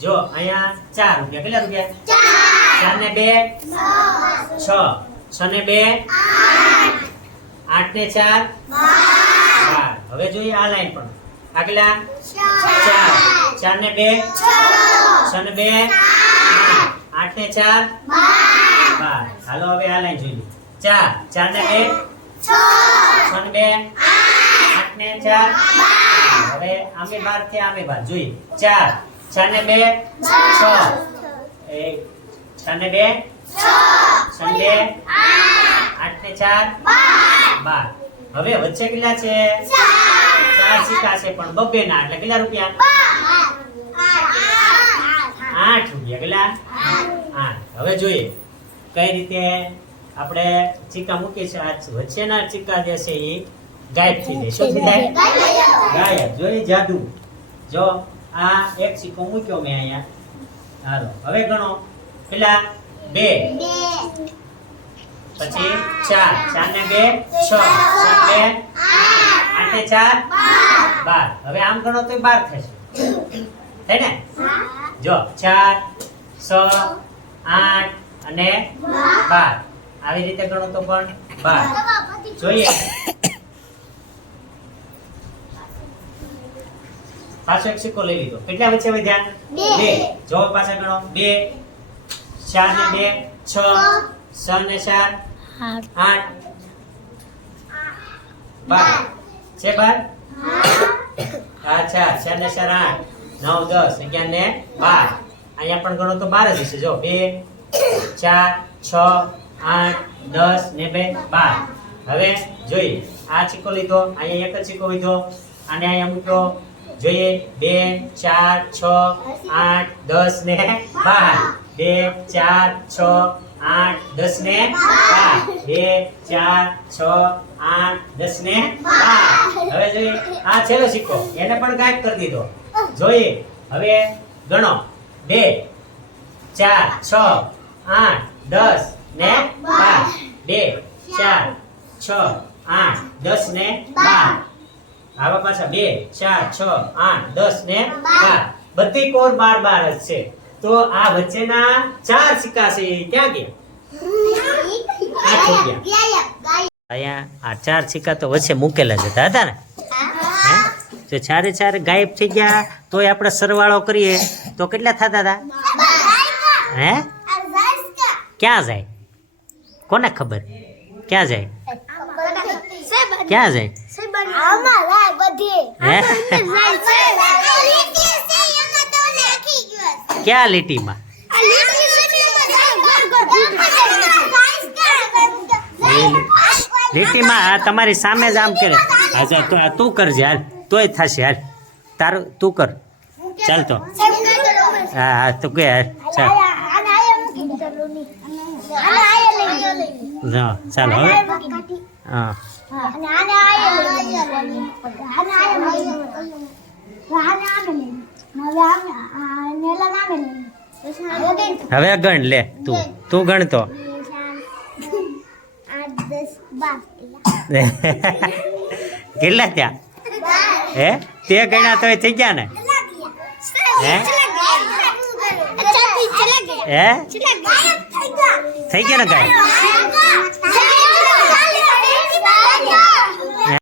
જો અહીંયા ચાર રૂપિયા. કેટલા રૂપિયા? ચાર. ને બે? છ. છ. ને બે? આઠ. ને ચાર? બાર. હવે જોઈએ આ લાઈન પણ. આગલા ચાર. ચાર. ને બે? છ. ને બે? આઠ ને ચાર? બાર. હાલો હવે આ લાઈન જોઈ લઈએ ચાર. ચાર ને બે? છ. ને બે? આઠ. ને ચાર? હવે આમે બારથી આમે બાર જોઈએ. ચાર. ને બે? છ. એ છ ને બે? છ. ને બે? આઠ. ને ચાર? બાર. હવે વચ્ચે કેટલા છે? ચાર. સિક્કા છે પણ બબ્બે ના એટલે કેટલા રૂપિયા? આઠ. રૂપિયા કેટલા? આઠ. હવે જોઈએ. કઈ રીતે આપણે સિક્કા મૂકીએ છીએ? આ વચ્ચેના સિક્કા જે છે એ ગાયબ થઈ જાય. શું થઈ જાય? ગાયબ જોઈ જાદુ. જો. આ એક સિક્કો મૂક્યો મેં અહીંયા. હાલો, હવે ગણો. પેલા બે. પછી ચાર. ચાર ને બે, છ. આઠ ચાર, બાર. હવે આમ ગણો તો બાર થશે. થાય ને? જો, ચાર, છ, આઠ અને બાર. આવી રીતે ગણો તો પણ બાર. જોઈએ. પાછો એક સિક્કો લઈ લીધો. કેટલા વચ્ચે વધ્યા બે. બે. જો પાછા ગણો બે. ચાર ને બે. છ. છ ને ચાર. આઠ. બાર. છે બાર? અચ્છા ચાર. ને ચાર આઠ. નવ દસ. અગિયાર ને બાર. અહીંયા પણ ગણો તો બાર જ હશે. જો બે ચાર છ આઠ દસ ને બે બાર. હવે જોઈએ. આ ચીકો લીધો અહીંયા એક જ ચીકો લીધો અને અહીંયા મૂક્યો. જોઈએ. બે, ચાર, છ, આઠ, દસ ને બાર. બે, ચાર, છ, આઠ, દસ ને બાર. બે, ચાર, છ, આઠ, દસ ને બાર. હવે જોઈએ. આ છેલ્લો સિક્કો. એને પણ ગાયબ કરી દીધો. જોઈએ. હવે ગણો. બે, ચાર, છ, આઠ, દસ ને બાર. બે, ચાર, છ આઠ દસ ને બાર આવા પાછા બે, ચાર, છ, આઠ, દસ ને બાર. બધી કોર બાર બાર જ છે. તો આ વચ્ચેના ચાર સિક્કા છે ક્યાં ગયા? થઈ ગયા. અહીંયા આ ચાર સિક્કા તો વચ્ચે મૂકેલા જ હતા હતા ને? તો ચારે ચાર ગાયબ થઈ ગયા, તોય આપણે સરવાળો કરીએ. તો કેટલા થતા હતા? હે? ક્યાં જાય? કોને ખબર? ક્યાં જાય? ક્યાં જાય? ક્યાં લીટીમાં? લીટીમાં તમારી સામે જ આમ કરે. હા તો આ તું કરજે, હાલ. તોય થશે, હાલ. તારું, તું કર. ચાલ તો. હા હા, તું કે, હાલ. ચાલ. હા, ચાલ, હવે. હા. હવે ગણ લે તું. તું ગણતો કેટલા ત્યાં હે? તે ગણ્યા તો થઈ ગયા ને? હે? હે? થઈ ગયા ને ગાય